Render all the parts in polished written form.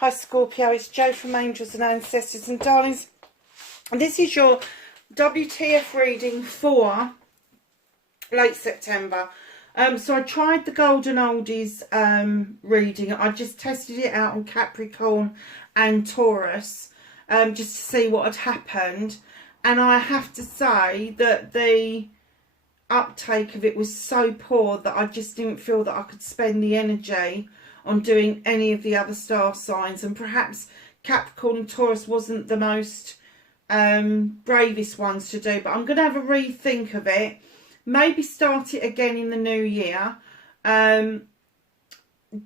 Hi Scorpio, it's Jo from Angels and Ancestors and Darlings. And this is your WTF reading for late September. So I tried the Golden Oldies reading. I just tested it out on Capricorn and Taurus just to see what had happened. And I have to say that the uptake of it was so poor that I just didn't feel that I could spend the energy on doing any of the other star signs, and perhaps Capricorn and Taurus wasn't the most bravest ones to do, but I'm going to have a rethink of it, maybe start it again in the new year,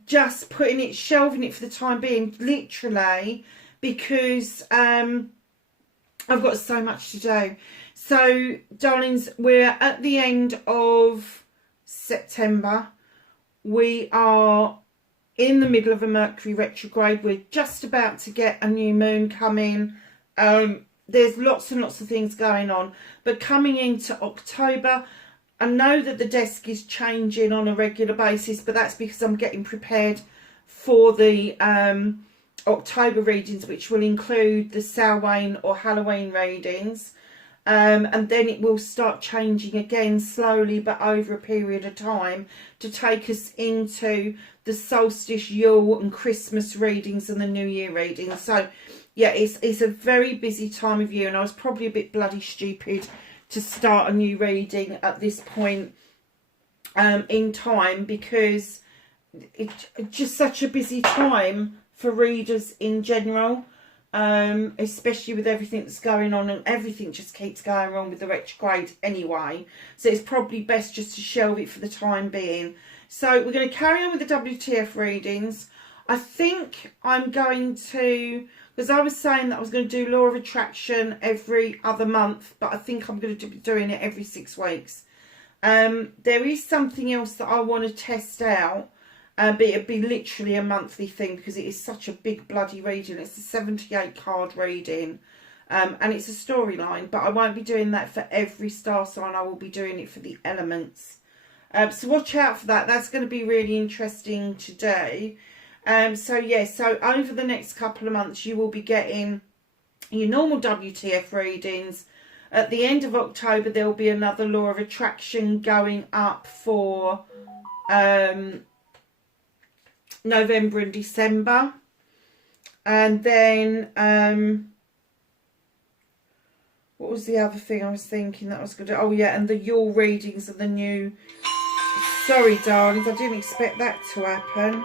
just shelving it for the time being, literally, because I've got so much to do. So darlings, we're at the end of September. We are in the middle of a Mercury retrograde. We're just about to get a new moon coming. There's lots and lots of things going on. But coming into October, I know that the desk is changing on a regular basis, but that's because I'm getting prepared for the October readings, which will include the Samhain or Halloween readings. And then it will start changing again slowly, but over a period of time, to take us into the solstice, Yule and Christmas readings and the New Year readings. So yeah, it's a very busy time of year, and I was probably a bit bloody stupid to start a new reading at this point in time, because it's just such a busy time for readers in general. Especially with everything that's going on, and everything just keeps going wrong with the retrograde anyway, so it's probably best just to shelve it for the time being. So we're going to carry on with the WTF readings. I think I'm going to, because I was saying that I was going to do Law of Attraction every other month, but I think I'm going to be doing it every 6 weeks. There is something else that I want to test out. But it'd be literally a monthly thing, because it is such a big bloody reading. It's a 78 card reading, and it's a storyline, but I won't be doing that for every star sign. I will be doing it for the elements. So watch out for that. That's going to be really interesting to do. So yeah, so over the next couple of months you will be getting your normal WTF readings. At the end of October there will be another Law of Attraction going up for November and December, and then what was the other thing I was thinking that I was going to do? Oh yeah, and the Yule readings of the new. Sorry darlings, I didn't expect that to happen.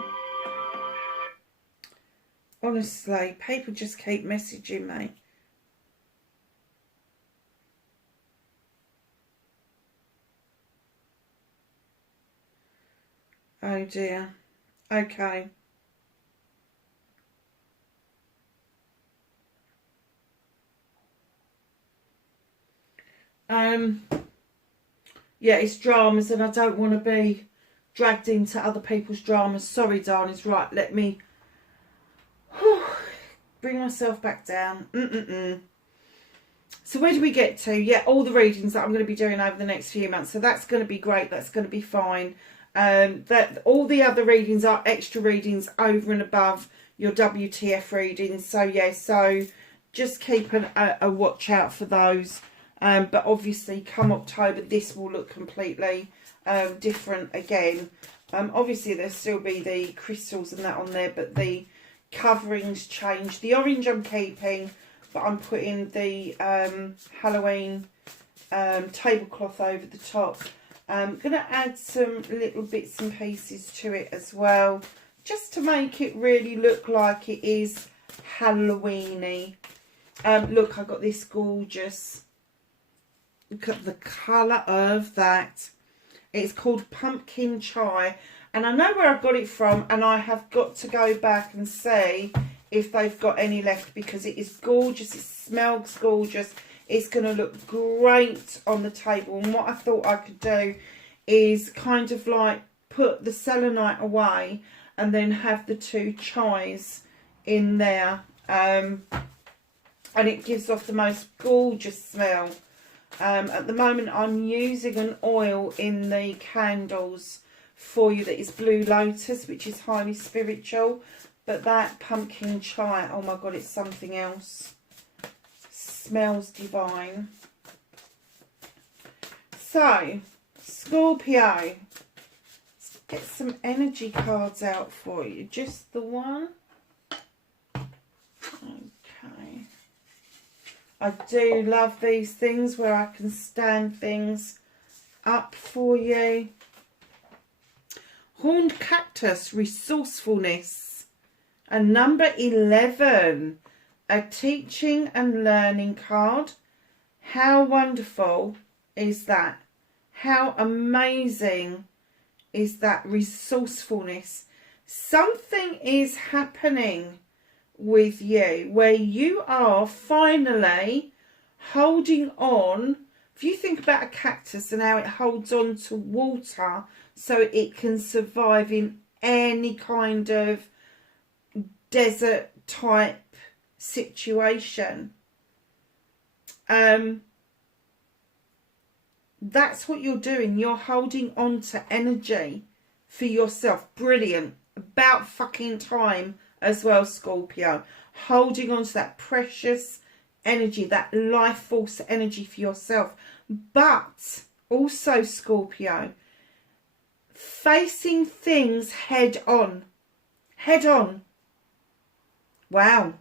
Honestly, people just keep messaging me. Oh dear. Okay. Yeah, it's dramas, and I don't want to be dragged into other people's dramas. Sorry, darlings. Right, let me bring myself back down. So where do we get to? Yeah, all the readings that I'm going to be doing over the next few months. So that's going to be great. That's going to be fine. That all the other readings are extra readings over and above your WTF readings. So yeah, so just keep a watch out for those. But obviously come October this will look completely different again. Obviously there'll still be the crystals and that on there, but the coverings change. The orange I'm keeping, but I'm putting the Halloween tablecloth over the top. I'm going to add some little bits and pieces to it as well, just to make it really look like it is Halloweeny. Look, I got this gorgeous, look at the colour of that. It's called Pumpkin Chai, and I know where I got it from, and I have got to go back and see if they've got any left, because it is gorgeous. It smells gorgeous. It's going to look great on the table. And what I thought I could do is kind of like put the selenite away and then have the 2 chais in there. And it gives off the most gorgeous smell. At the moment I'm using an oil in the candles for you that is Blue Lotus, which is highly spiritual. But that pumpkin chai, oh my God, it's something else. Smells divine. So, Scorpio, let's get some energy cards out for you. Just the one. Okay. I do love these things where I can stand things up for you. Horned cactus, resourcefulness. And number 11, a teaching and learning card. How wonderful is that? How amazing is that resourcefulness? Something is happening with you where you are finally holding on. If you think about a cactus and how it holds on to water so it can survive in any kind of desert type situation, that's what you're doing. You're holding on to energy for yourself. Brilliant. About fucking time as well, Scorpio. Holding on to that precious energy, that life force energy for yourself. But also, Scorpio, facing things head on. Head on. Wow.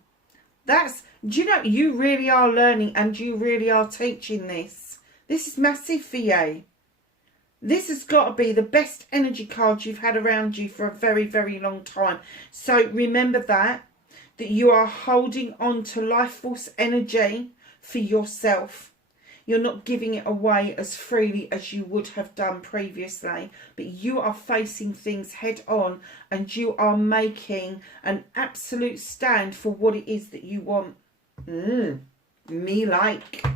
That's, do you know, you really are learning and you really are teaching this. This is massive for you. This has got to be the best energy card you've had around you for a very, very long time. So remember that you are holding on to life force energy for yourself. You're not giving it away as freely as you would have done previously, but you are facing things head on and you are making an absolute stand for what it is that you want. Me like.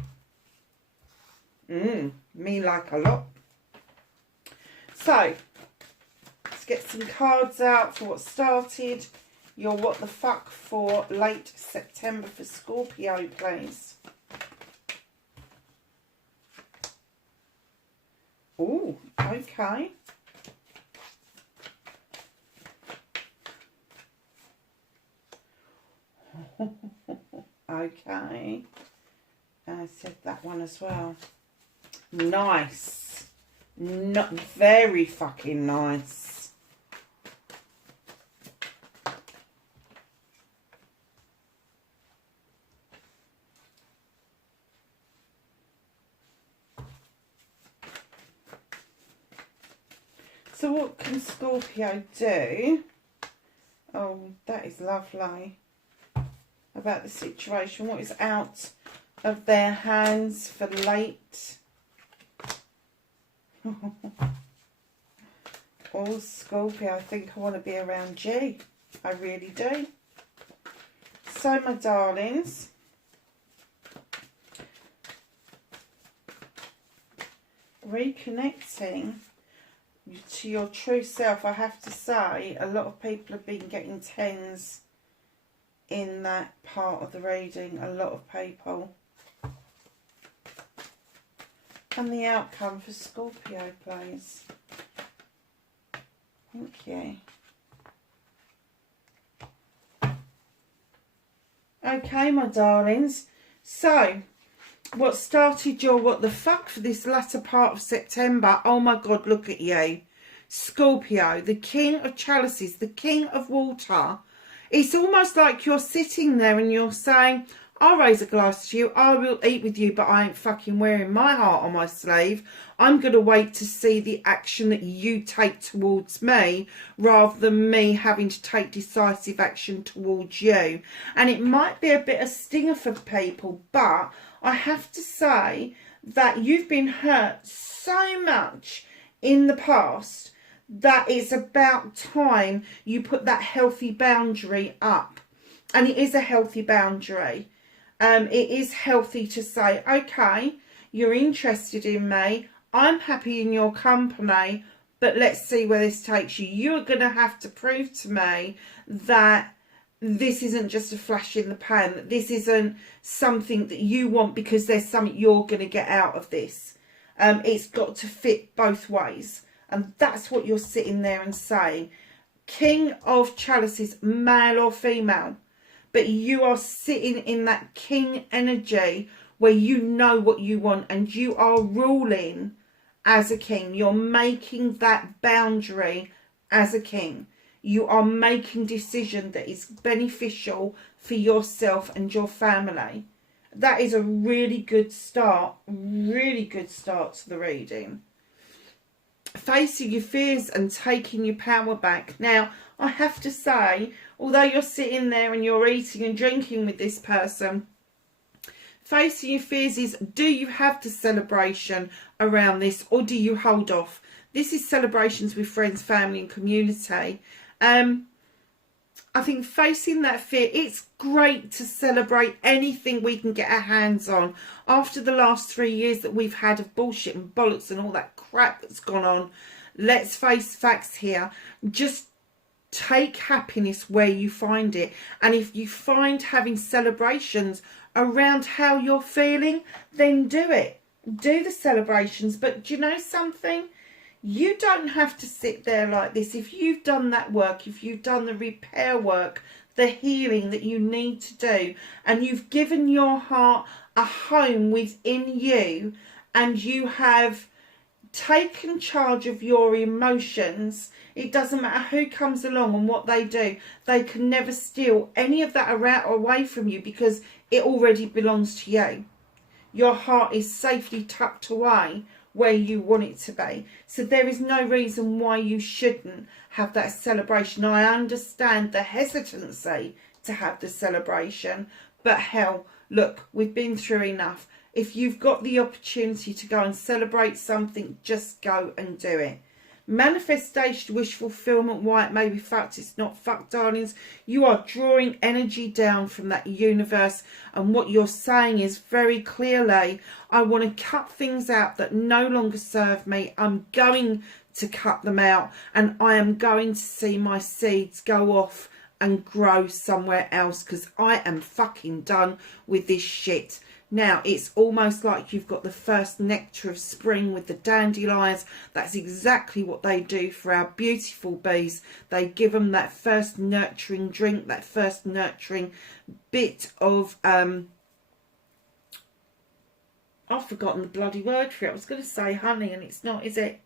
Me like a lot. So, let's get some cards out for what started your what the fuck for late September for Scorpio, please. Oh, okay. Okay. I said that one as well. Nice. Not very fucking nice. So what can Scorpio do? Oh, that is lovely. About the situation. What is out of their hands for late? Oh, Scorpio, I think I want to be around you. I really do. So, my darlings, reconnecting to your true self. I have to say, a lot of people have been getting 10s in that part of the reading. A lot of people. And the outcome for Scorpio, please. Thank you. Okay, my darlings. So, what started your what the fuck for this latter part of September? Oh my God, look at you. Scorpio, the king of chalices, the king of water. It's almost like you're sitting there and you're saying, I'll raise a glass to you, I will eat with you, but I ain't fucking wearing my heart on my sleeve. I'm going to wait to see the action that you take towards me, rather than me having to take decisive action towards you. And it might be a bit of stinger for people, but I have to say that you've been hurt so much in the past that it's about time you put that healthy boundary up. And it is a healthy boundary. It is healthy to say, okay, you're interested in me, I'm happy in your company, but let's see where this takes you. You're going to have to prove to me that this isn't just a flash in the pan, that this isn't something that you want because there's something you're going to get out of this. It's got to fit both ways. And that's what you're sitting there and saying. King of Chalices, male or female. But you are sitting in that king energy where you know what you want and you are ruling as a king. You're making that boundary as a king. You are making decision that is beneficial for yourself and your family. That is a really good start to the reading. Facing your fears and taking your power back. Now, I have to say, although you're sitting there and you're eating and drinking with this person, facing your fears is, do you have the celebration around this or do you hold off? This is celebrations with friends, family and community. I think facing that fear, it's great to celebrate anything we can get our hands on. After the last 3 years that we've had of bullshit and bollocks and all that crap that's gone on, let's face facts here. Just take happiness where you find it. And if you find having celebrations around how you're feeling, then do it. Do the celebrations. But do you know something? You don't have to sit there like this. If you've done that work, if you've done the repair work, the healing that you need to do, and you've given your heart a home within you, and you have taken charge of your emotions, it doesn't matter who comes along and what they do. They can never steal any of that away from you because it already belongs to you. Your heart is safely tucked away where you want it to be. So there is no reason why you shouldn't have that celebration. I understand the hesitancy to have the celebration, but hell, look, we've been through enough. If you've got the opportunity to go and celebrate something, just go and do it. Manifestation, wish fulfillment, why it may be fucked, it's not fucked, darlings. You are drawing energy down from that universe, and what you're saying is very clearly, I want to cut things out that no longer serve me. I'm going to cut them out, and I am going to see my seeds go off and grow somewhere else, because I am fucking done with this shit. Now, it's almost like you've got the first nectar of spring with the dandelions. That's exactly what they do for our beautiful bees. They give them that first nurturing drink, that first nurturing bit of, I've forgotten the bloody word for it. I was going to say honey, and it's not, is it?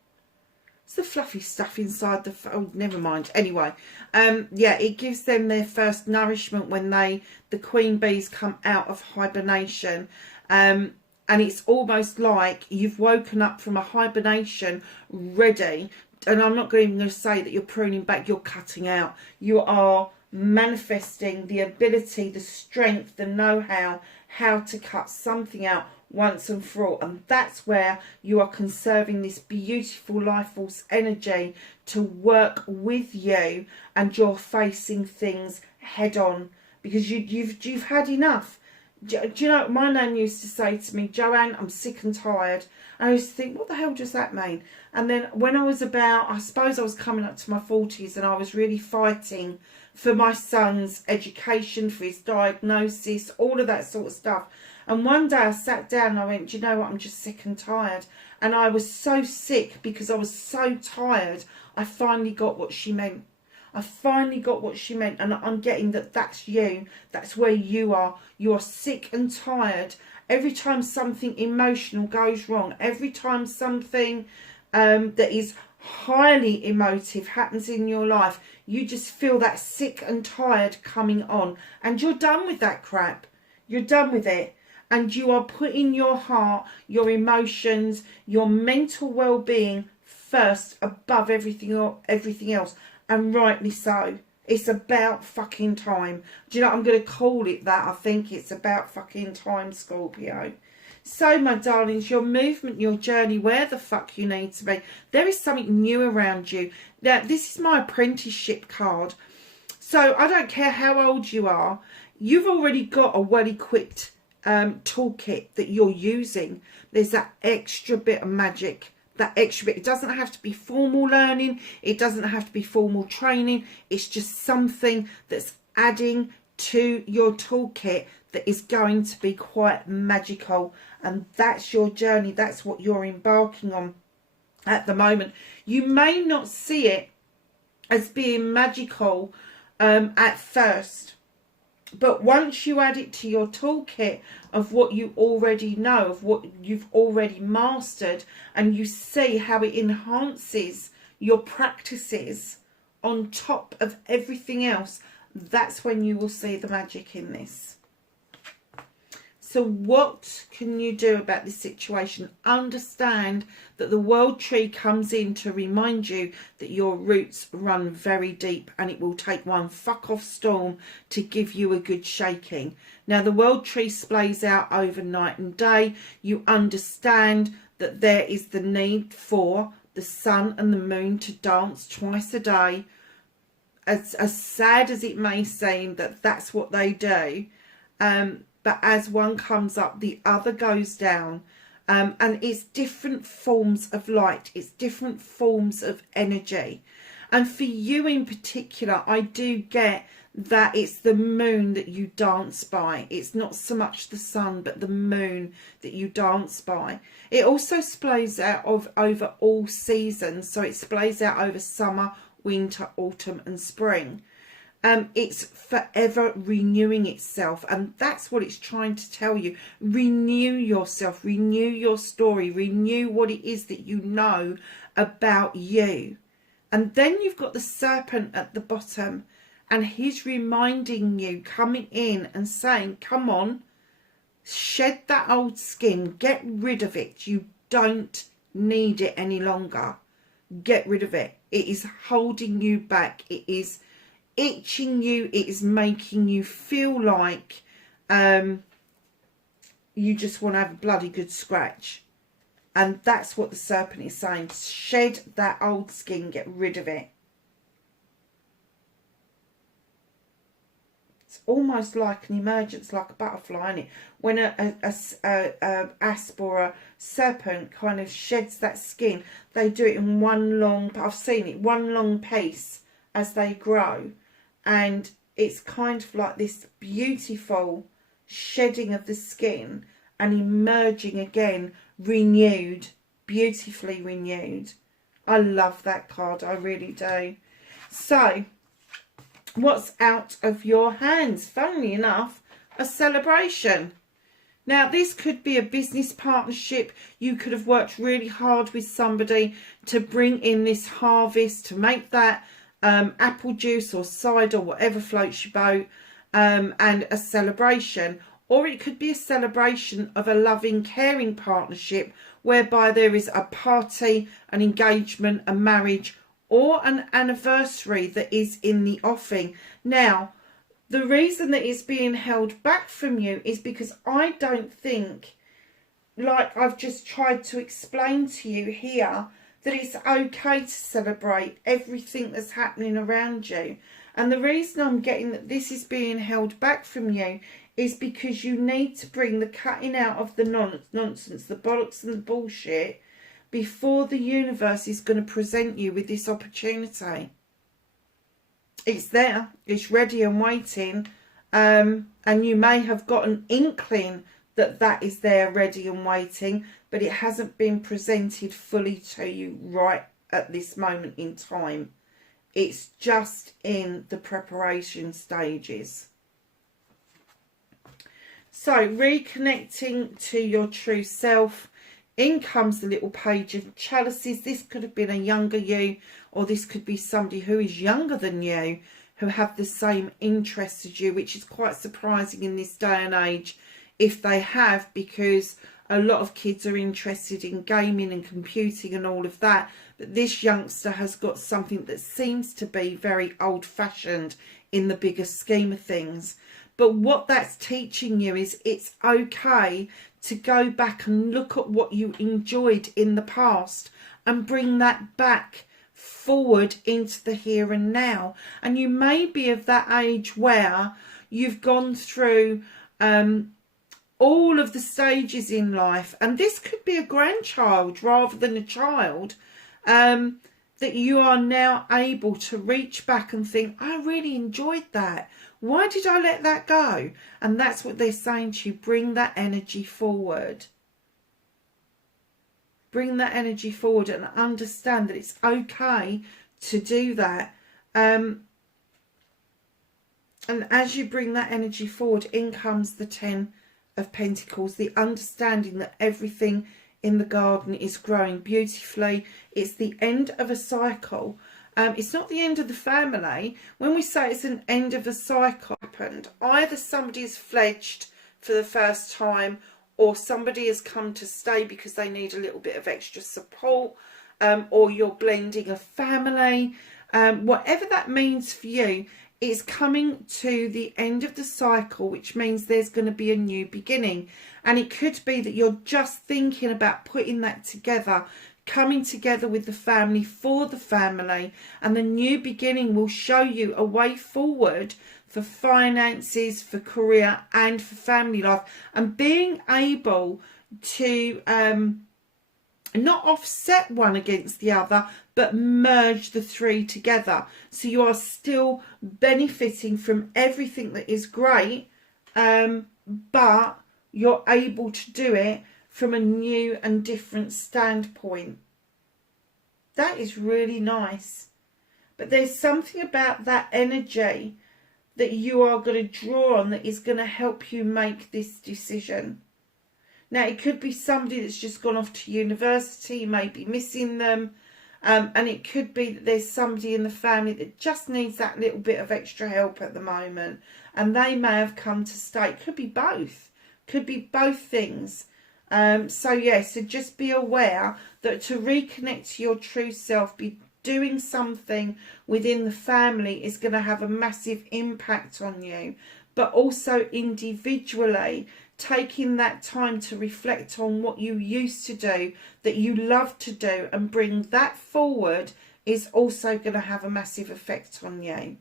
It's the fluffy stuff inside the, oh, never mind. Anyway, yeah, it gives them their first nourishment when the queen bees come out of hibernation. And it's almost like you've woken up from a hibernation ready. And I'm not even going to say that you're pruning back, you're cutting out. You are manifesting the ability, the strength, the know-how, how to cut something out once and for all. And that's where you are conserving this beautiful life force energy to work with you, and you're facing things head on because you've had enough. Do you know, my nan used to say to me, Joanne, I'm sick and tired. And I used to think, what the hell does that mean? And then when I was about, I suppose I was coming up to my 40s, and I was really fighting for my son's education, for his diagnosis, all of that sort of stuff. And one day I sat down and I went, do you know what, I'm just sick and tired. And I was so sick because I was so tired. I finally got what she meant. I finally got what she meant. And I'm getting that that's you. That's where you are. You are sick and tired. Every time something emotional goes wrong, every time something that is highly emotive happens in your life, you just feel that sick and tired coming on. And you're done with that crap. You're done with it. And you are putting your heart, your emotions, your mental well-being first above everything else. And rightly so. It's about fucking time. Do you know, I'm going to call it that. I think it's about fucking time, Scorpio. So, my darlings, your movement, your journey, where the fuck you need to be. There is something new around you. Now, this is my apprenticeship card. So, I don't care how old you are. You've already got a well-equipped toolkit that you're using. There's that extra bit of magic, that extra bit. It doesn't have to be formal learning, it doesn't have to be formal training. It's just something that's adding to your toolkit that is going to be quite magical. And that's your journey, that's what you're embarking on at the moment. You may not see it as being magical at first. But once you add it to your toolkit of what you already know, of what you've already mastered, and you see how it enhances your practices on top of everything else, that's when you will see the magic in this. So what can you do about this situation? Understand that the world tree comes in to remind you that your roots run very deep, and it will take one fuck off storm to give you a good shaking. Now the world tree splays out over night and day. You understand that there is the need for the sun and the moon to dance twice a day. As sad as it may seem that that's what they do, but as one comes up, the other goes down. And it's different forms of light. It's different forms of energy. And for you in particular, I do get that it's the moon that you dance by. It's not so much the sun, but the moon that you dance by. It also splays out over all seasons. So it splays out over summer, winter, autumn and spring. It's forever renewing itself, and that's what it's trying to tell you. Renew yourself, renew your story, renew what it is that you know about you. And then you've got the serpent at the bottom, and he's reminding you, coming in and saying, come on, shed that old skin, get rid of it. You don't need it any longer. Get rid of it. It is holding you back. It is itching you. It is making you feel like you just want to have a bloody good scratch. And that's what the serpent is saying. Shed that old skin. Get rid of it. It's almost like an emergence, like a butterfly, isn't it? When a asp or a serpent kind of sheds that skin, they do it in one long, I've seen it, one long piece as they grow. And it's kind of like this beautiful shedding of the skin and emerging again, renewed, beautifully renewed. I love that card, I really do. So, what's out of your hands? Funnily enough, a celebration. Now, this could be a business partnership. You could have worked really hard with somebody to bring in this harvest, to make that apple juice or cider, whatever floats your boat, and a celebration. Or it could be a celebration of a loving, caring partnership whereby there is a party, an engagement, a marriage, or an anniversary that is in the offing. Now, the reason that it's being held back from you is because I don't think, like I've just tried to explain to you here, that it's okay to celebrate everything that's happening around you. And the reason I'm getting that this is being held back from you is because you need to bring the cutting out of the nonsense, the bollocks and the bullshit, before the universe is going to present you with this opportunity. It's there, it's ready and waiting, and you may have got an inkling that that is there ready and waiting, but it hasn't been presented fully to you right at this moment in time. It's just in the preparation stages. So, reconnecting to your true self. In comes the little page of chalices. This could have been a younger you, or this could be somebody who is younger than you, who have the same interests as you, which is quite surprising in this day and age if they have, because a lot of kids are interested in gaming and computing and all of that. But this youngster has got something that seems to be very old-fashioned in the bigger scheme of things. But what that's teaching you is it's okay to go back and look at what you enjoyed in the past and bring that back forward into the here and now. And you may be of that age where you've gone through all of the stages in life, and this could be a grandchild rather than a child, that you are now able to reach back and think, I really enjoyed that. Why did I let that go? And that's what they're saying to you. Bring that energy forward. Bring that energy forward and understand that it's okay to do that. And as you bring that energy forward, in comes the 10 of Pentacles, the understanding that everything in the garden is growing beautifully. It's the end of a cycle. It's not the end of the family. When we say it's an end of a cycle, happened, either somebody is fledged for the first time, or somebody has come to stay because they need a little bit of extra support, or you're blending a family. Whatever that means for you, it's coming to the end of the cycle, which means there's going to be a new beginning. And it could be that you're just thinking about putting that together, coming together with the family for the family, and the new beginning will show you a way forward for finances, for career, and for family life, and being able to not offset one against the other, but merge the three together. So you are still benefiting from everything that is great, but you're able to do it from a new and different standpoint. That is really nice. But there's something about that energy that you are going to draw on that is going to help you make this decision. Now, it could be somebody that's just gone off to university, you may be missing them, and it could be that there's somebody in the family that just needs that little bit of extra help at the moment, and they may have come to stay. It could be both. Could be both things. So just be aware that to reconnect to your true self, be doing something within the family is going to have a massive impact on you, but also individually, taking that time to reflect on what you used to do, that you love to do, and bring that forward is also going to have a massive effect on you.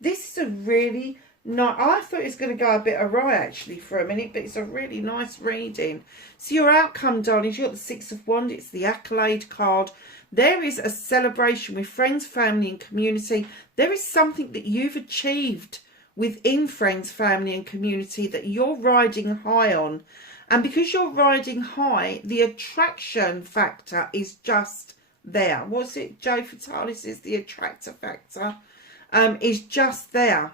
This is a really nice, I thought it was going to go a bit awry actually for a minute, but it's a really nice reading. So your outcome, darlings, you've got the Six of Wands, it's the accolade card. There is a celebration with friends, family and community. There is something that you've achieved within friends, family and community that you're riding high on. And because you're riding high, the attraction factor is just there. What's it, Joe Fatalis is the attractor factor, is just there.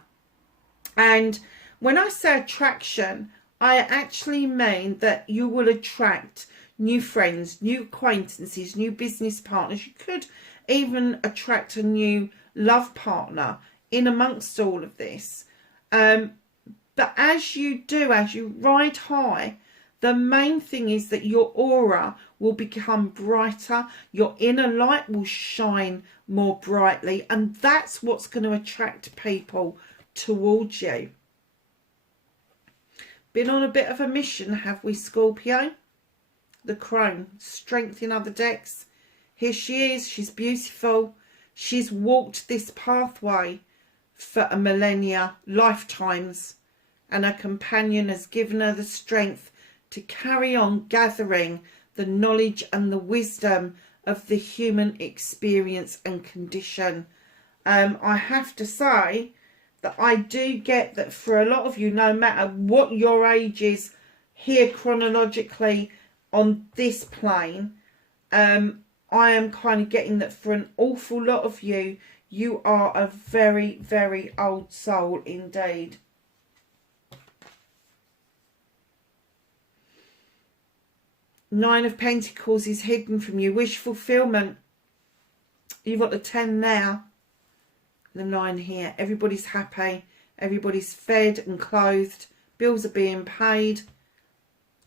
And when I say attraction, I actually mean that you will attract new friends, new acquaintances, new business partners. You could even attract a new love partner in amongst all of this. But as you ride high, the main thing is that your aura will become brighter, your inner light will shine more brightly, and that's what's going to attract people towards you. Been on a bit of a mission, have we, Scorpio? The Crone, strength in other decks. Here she is, she's beautiful. She's walked this pathway for a millennia, lifetimes, and her companion has given her the strength to carry on gathering the knowledge and the wisdom of the human experience and condition. I have to say that I do get that for a lot of you, no matter what your age is here chronologically on this plane, I am kind of getting that for an awful lot of you, you are a very, very old soul indeed. Nine of Pentacles is hidden from you. Wish fulfillment. You've got the 10 there. The 9 here. Everybody's happy. Everybody's fed and clothed. Bills are being paid.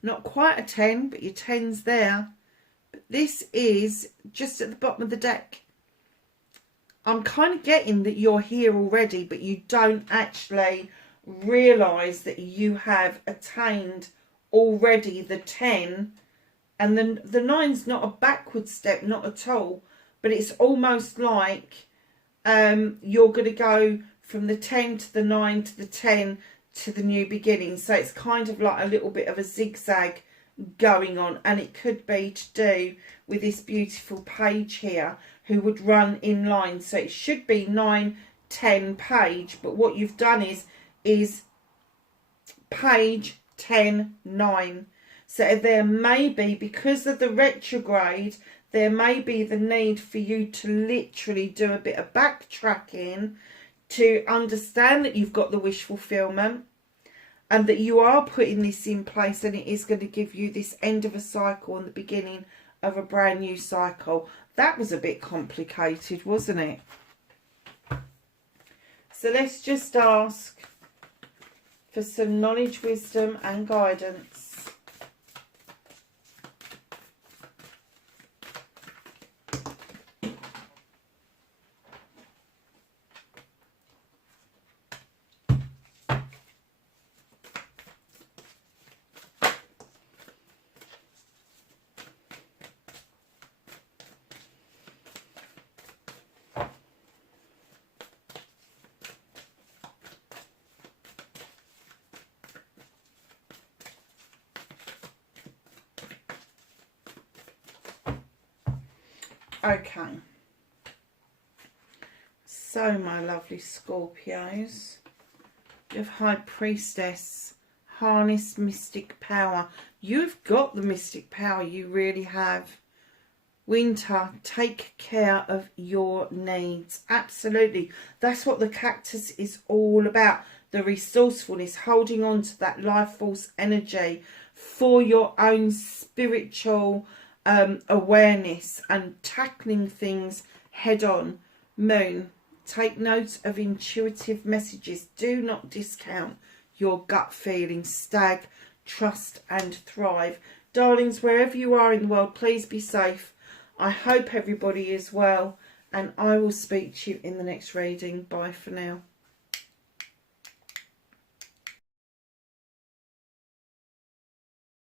Not quite a 10, but your 10's there. But this is just at the bottom of the deck. I'm kind of getting that you're here already, but you don't actually realise that you have attained already the 10. And then the 9's not a backward step, not at all. But it's almost like you're going to go from the 10 to the 9 to the 10 to the new beginning. So it's kind of like a little bit of a zigzag going on. And it could be to do with this beautiful page here who would run in line. So it should be 9, 10 page. But what you've done is page 10, 9. So there may be, because of the retrograde, there may be the need for you to literally do a bit of backtracking to understand that you've got the wish fulfillment and that you are putting this in place, and it is going to give you this end of a cycle and the beginning of a brand new cycle. That was a bit complicated, wasn't it? So let's just ask for some knowledge, wisdom and guidance. Okay, so my lovely Scorpios, you have High Priestess, harness mystic power. You've got the mystic power, you really have. Winter, take care of your needs. Absolutely, that's what the cactus is all about. The resourcefulness, holding on to that life force energy for your own spiritual awareness and tackling things head on. Moon, take note of intuitive messages. Do not discount your gut feeling. Stag, trust and thrive. Darlings, wherever you are in the world, please be safe. I hope everybody is well, and I will speak to you in the next reading. Bye for now.